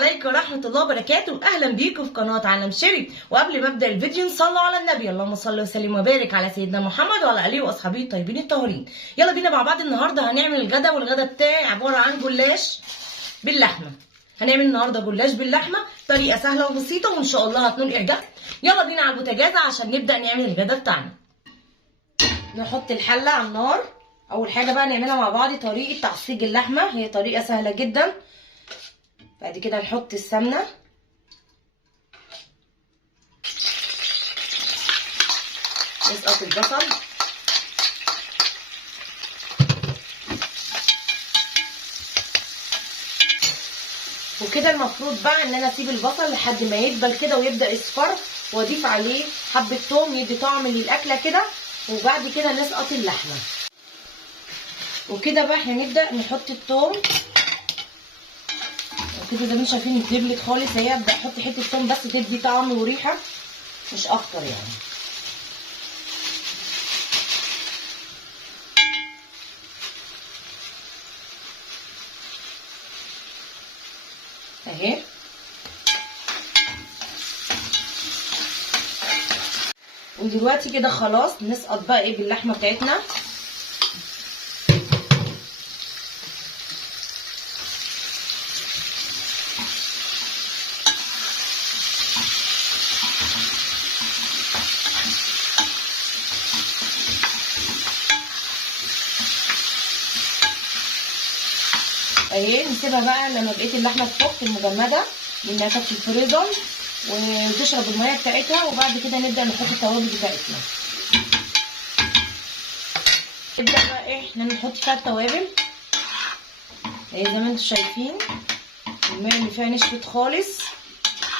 عليكم ورحمة الله وبركاته. أهلا بيكم في قناة عالم شيري. وقبل ما أبدأ الفيديو نصلوا على النبي، اللهم صل وسلم وبارك على سيدنا محمد وعلى آله وأصحابه الطيبين الطاهرين. يلا بينا مع بعض. النهاردة هنعمل الغدا، والغدا بتاعي عبارة عن جلاش باللحمة. هنعمل النهاردة جلاش باللحمة، طريقة سهلة وبسيطة وإن شاء الله هتنول إعجاب. يلا بينا على البوتاجاز عشان نبدأ نعمل الغدا بتاعنا. نحط الحلة على النار. أول حاجة بقى نعملها مع بعض طريقة تعصيج اللحمة، هي طريقة سهلة جدا. بعد كده نحط السمنة، نسقط البصل، وكده المفروض بقى ان انا اسيب البصل لحد ما يدبل كده ويبدا يصفر، واضيف عليه حبه ثوم يدي طعم للاكله كده، وبعد كده نسقط اللحمه. وكده بقى احنا نبدا نحط الثوم كده زي ما انتم شايفين اتدبلت خالص. هي ابدا احط حته ثوم بس تدي طعم وريحه مش اكتر يعني. اهي ودلوقتي كده خلاص نسقط بقى ايه باللحمه بتاعتنا. اهي نسيبها بقى لما بقيت اللحمه تفك المجمده لانها كانت في الفريزر وتشرب الميه بتاعتها، وبعد كده نبدا نحط التوابل بتاعتنا. نبدا بقى احنا نحط فيها التوابل اهي زي ما انتم شايفين. الميه اللي فيها نشفت خالص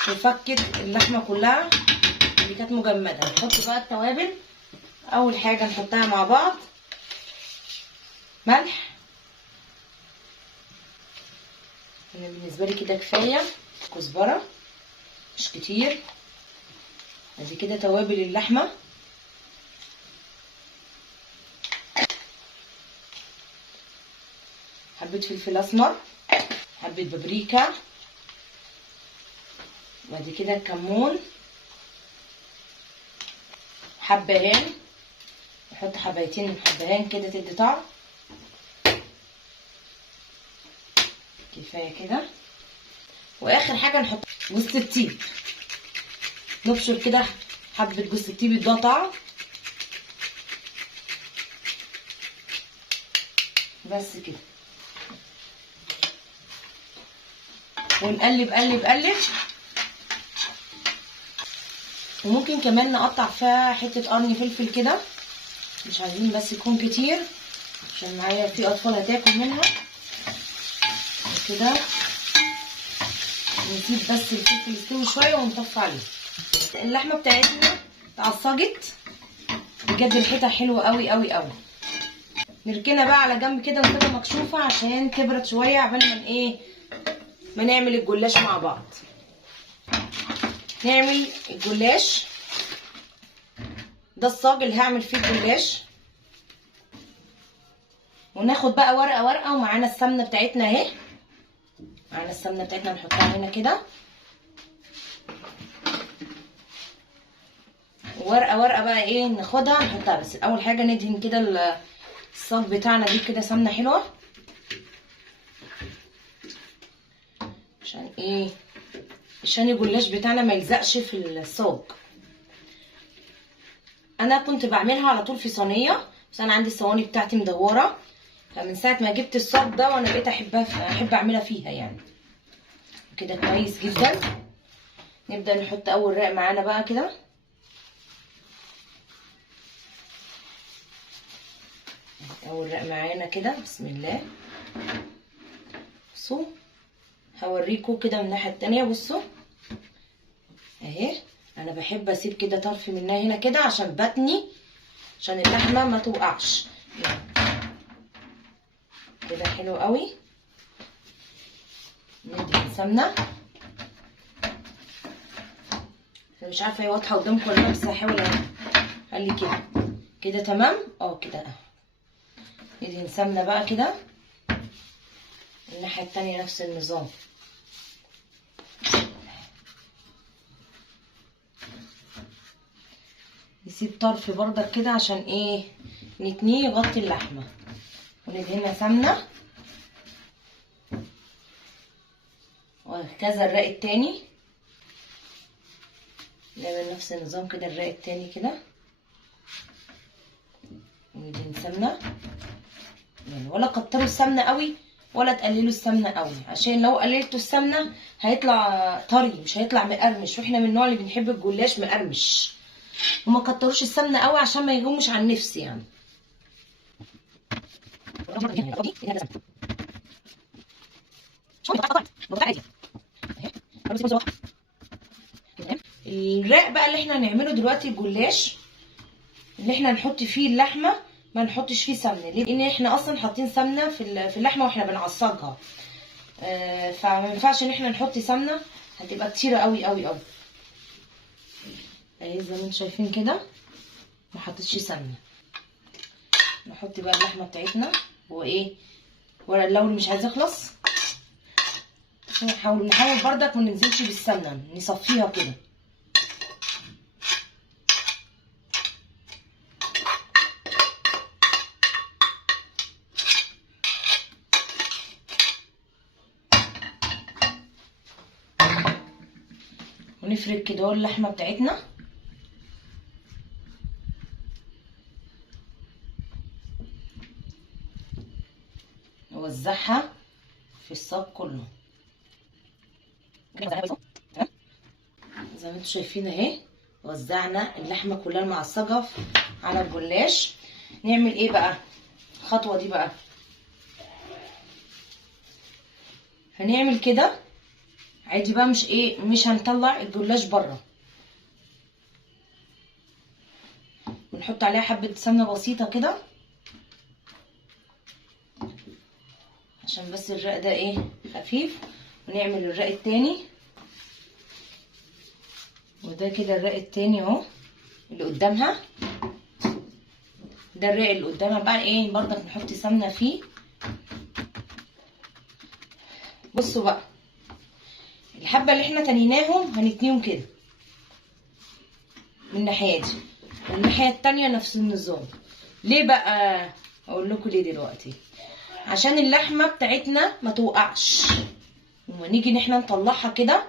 وفكت اللحمه كلها اللي كانت مجمده. نحط بقى التوابل. اول حاجه نحطها مع بعض ملح، انا بالنسبه لي كده كفايه. كزبره مش كتير. ادي كده توابل اللحمه. حبه فلفل اسمر، حبه بابريكا، وادي كده كمون، حبهان. نحط حبايتين حبهان كده تدي طعم. كفايه كده. واخر حاجه نحط جوز الطيب، نبشر كده حبه جوز الطيب يديها طعم. بس كده ونقلب قلب قلب. وممكن كمان نقطع فيها حته قرن فلفل كده، مش عايزين بس يكون كتير عشان معايا في اطفال هتاكل منها. كده نسيب بس الفلفل يستوي شويه ونطفي عليه. اللحمه بتاعتنا اتعصجت بجد، ريحتها حلوه قوي قوي قوي. نركنها بقى على جنب كده ونسيبها مكشوفه عشان تبرد شويه عبال ما نعمل الجلاش مع بعض. نعمل الجلاش ده الصاج اللي هعمل فيه الجلاش. وناخد بقى ورقه ورقه، ومعانا السمنه بتاعتنا اهي. معانا السمنه بتاعتنا نحطها هنا كده، ورقه ورقه بقى ايه ناخدها نحطها. بس اول حاجه ندهن كده الصاج بتاعنا دي كده سمنه حلوه عشان ايه؟ عشان الجلاش بتاعنا ما يلزقش في الصاج. انا كنت بعملها على طول في صينيه، بس انا عندي الصواني بتاعتي مدوره، فمن ساعه ما جبت الصاج ده وانا بقيت احب اعملها فيها يعني. كده كويس جدا. نبدا نحط اول رق معانا بقى كده. اول رق معانا كده بسم الله. بصوا هوريكم كده من الناحيه التانيه. بصوا اهي انا بحب اسيب كده طرف منها هنا كده عشان بتني، عشان اللحمه ما توقعش يعني. كده حلو قوي. ندهن سمنه. انا مش عارفه هي واضحه قدامكم ولا لا، بس هحاول اخلي كده كده تمام. كده اهو. ندهن سمنه بقى كده. الناحيه التانيه نفس النظام. نسيب طرف بردك كده عشان ايه نتنيه يغطي اللحمه. وندهنها سمنه وهكذا الرق التاني، نعمل نفس النظام كده الرق التاني كده، وندهن سمنه يعني، ولا كتروا السمنه قوي ولا تقللوا السمنه قوي، عشان لو قللتوا السمنه هيطلع طري مش هيطلع مقرمش، واحنا من النوع اللي بنحب الجلاش مقرمش. وما كتروش السمنه قوي عشان ما يهمش على النفس يعني. الرق بقى اللي احنا هنعمله دلوقتي الجلاش اللي احنا هنحط فيه اللحمه ما نحطش فيه سمنه، لان احنا اصلا حاطين سمنه في اللحمه واحنا بنعصجها، فما ينفعش ان احنا نحط سمنه، هتبقى كتيره قوي قوي قوي اهي زي ما انتم شايفين كده. ما حطيتش سمنه. نحط بقى اللحمه بتاعتنا وايه ورق اللوري مش عايز يخلص، نحاول بردك ما ننزلش بالسمنه، نصفيها كده. ونفرد كده اللحمه بتاعتنا، نوزعها في الصاج كله زي ما انتم شايفين اهي. وزعنا اللحمه كلها المعصجه على الجلاش. نعمل ايه بقى الخطوه دي بقى؟ هنعمل كده عادي بقى، مش هنطلع الجلاش بره، ونحط عليها حبه سمنه بسيطه كده عشان بس الرق ده ايه خفيف. ونعمل الرق التاني، وده كده الرق التاني اهو اللي قدامها، ده الرق اللي قدامها بقى ايه برضك نحط سمنه فيه. بصوا بقى الحبه اللي احنا تنيناهم هنتنيهم كده من الناحيه دي، والناحيه التانيه نفس النظام. ليه بقى؟ اقول لكم ليه دلوقتي. عشان اللحمه بتاعتنا ما توقعش، وما نيجي ان احنا نطلعها كده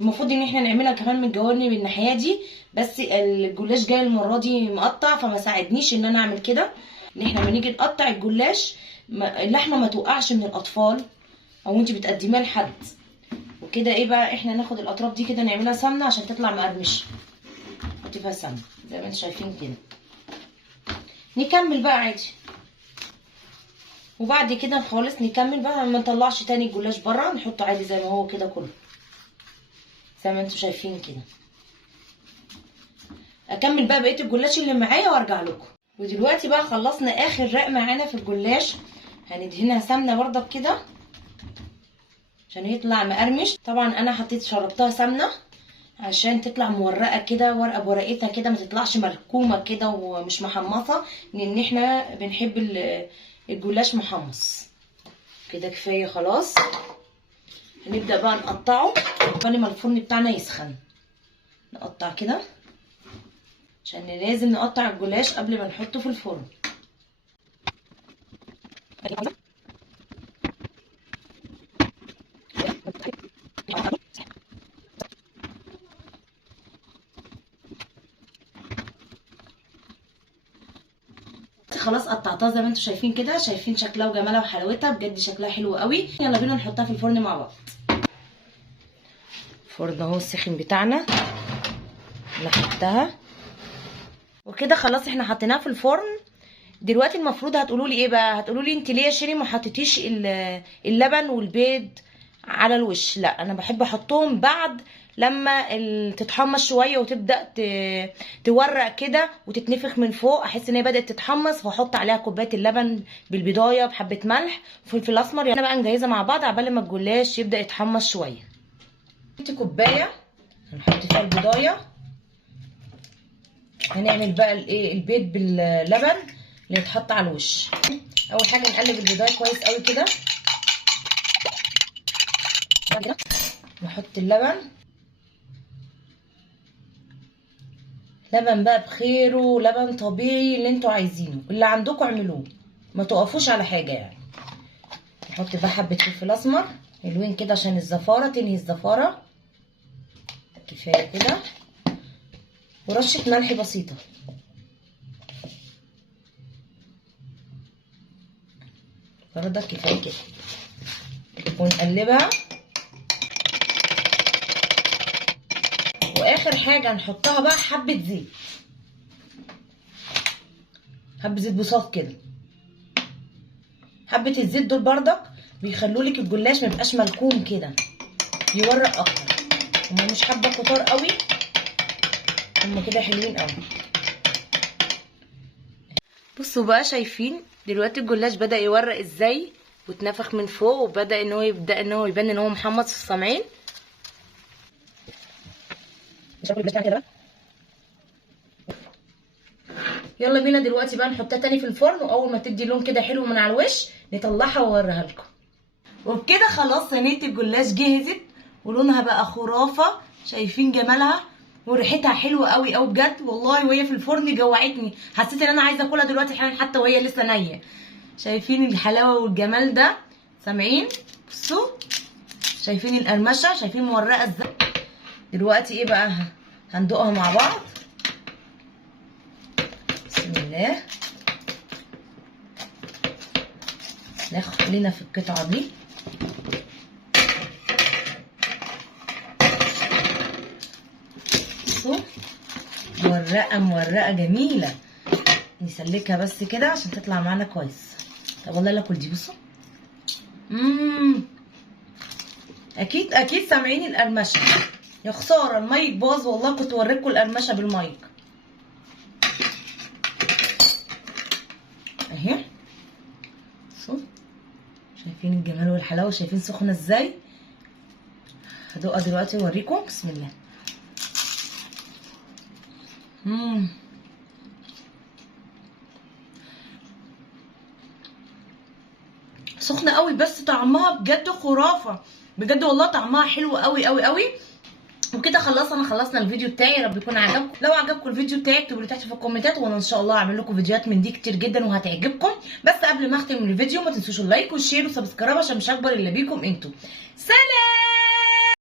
المفروض ان احنا نعملها كمان من الجوانب الناحيه دي، بس الجلاش جاي المره دي مقطع فما ساعدنيش ان انا اعمل كده. ان احنا لما نيجي نقطع الجلاش اللحمه ما توقعش من الاطفال او انت بتقدميها لحد وكده. ايه بقى احنا ناخد الاطراف دي كده نعملها سمنه عشان تطلع مقرمشه، نحط فيها سمنه زي ما انتم شايفين كده. نكمل بقى عادي، وبعد كده خالص نكمل بقى ما نطلعش تاني الجلاش بره، نحطه عادي زي ما هو كده كله زي ما انتم شايفين كده. اكمل بقى بقيه الجلاش اللي معايا وارجع لكم. ودلوقتي بقى خلصنا اخر رق معانا في الجلاش، هندهنها سمنه برضك كده عشان يطلع مقرمش. طبعا انا حطيت شربتها سمنه عشان تطلع مورقه كده، ورقه بورقتها كده، ما تطلعش مركومه كده ومش محمصه، لان احنا بنحب الجلاش محمص كده. كفايه خلاص. هنبدا بقى نقطعه قبل ما الفرن بتاعنا يسخن. نقطع كده عشان لازم نقطع الجلاش قبل ما نحطه في الفرن. خلاص قطعتها زي ما انتم شايفين كده، شايفين شكلها وجمالها وحلاوتها، بجد شكلها حلو قوي. يلا بينا نحطها في الفرن مع بعض. الفرن اهو السخن بتاعنا، نحطها وكده خلاص. احنا حطيناها في الفرن. دلوقتي المفروض هتقولوا لي ايه بقى؟ هتقولوا لي انت ليه يا شيري ما حطيتيش اللبن والبيض على الوش؟ لا، انا بحب احطهم بعد لما تتحمص شويه وتبدا تورق كده وتتنفخ من فوق، احس ان هي بدات تتحمص، واحط عليها كوبايه اللبن بالبضايه بحبه ملح وفلفل اسمر. انا بقى نجهزها مع بعض عبال ما الجلاش يبدا يتحمص شويه. كوبايه هنحط فيها البضايه. هنعمل بقى الايه البيض باللبن اللي يتحط على الوش. اول حاجه نقلب البضايه كويس قوي كده، نحط اللبن، لبن بقى بخيره، لبن طبيعي اللي انتوا عايزينه، اللي عندكم اعملوه، ما تقفوش على حاجه يعني. نحط بقى حبه فلفل اسمر حلوين كده عشان الزفاره، تنهي الزفاره. كفايه كده. ورشه ملح بسيطه. برضه كفايه كده. ونقلبها. واخر حاجه نحطها بقى حبه زيت، حبه زيت بصوت كده. حبه الزيت دول بردك بيخلوا لك الجلاش ما يبقاش ملكوم كده، يورق اكتر. هما مش حبه كتار قوي، هما كده حلوين قوي. بصوا بقى، شايفين دلوقتي الجلاش بدأ يورق ازاي واتنفخ من فوق، وبدأ ان هو يبان ان هو محمص في الصمعين. يلا بينا دلوقتي بقى نحطها تاني في الفرن، واول ما تدي لون كده حلو من على الوش نطلعها واوريها لكم. وبكده خلاص صينيه الجلاش جهزت، ولونها بقى خرافه. شايفين جمالها وريحتها حلوه قوي قوي بجد والله. وهي في الفرن جوعتني، حسيت ان انا عايزه اكلها دلوقتي حالا حتى وهي لسه نيه. شايفين الحلاوه والجمال ده؟ سامعين؟ بصوا، شايفين القرمشه، شايفين مورقه ازاي؟ دلوقتي ايه بقى؟ هندوقها مع بعض. بسم الله. ناخد لنا في القطعه دي. بصوا، مورقه جميله. نسلكها بس كده عشان تطلع معانا كويس. طب والله لا اكل دي. بصوا، اكيد سامعين القرمشه. يا خساره المايك باظ والله، كنت اوريكم القرمشه بالمايك اهي. بصوا، شايفين الجمال والحلاوه؟ شايفين سخنه ازاي؟ هدوقها دلوقتي واوريكم. بسم الله. سخنه قوي بس طعمها بجد خرافه بجد والله، طعمها حلو قوي قوي قوي. وكده خلصنا الفيديو بتاعي. يا رب يكون عجبكم. لو عجبكم الفيديو بتاعي اكتبوا لي تحت في الكومنتات، وانا ان شاء الله هعمل لكم فيديوهات من دي كتير جدا وهتعجبكم. بس قبل ما اختم الفيديو ما تنسوش اللايك والشير وسبسكرايب عشان مش هكبر الا بيكم انتوا. سلام.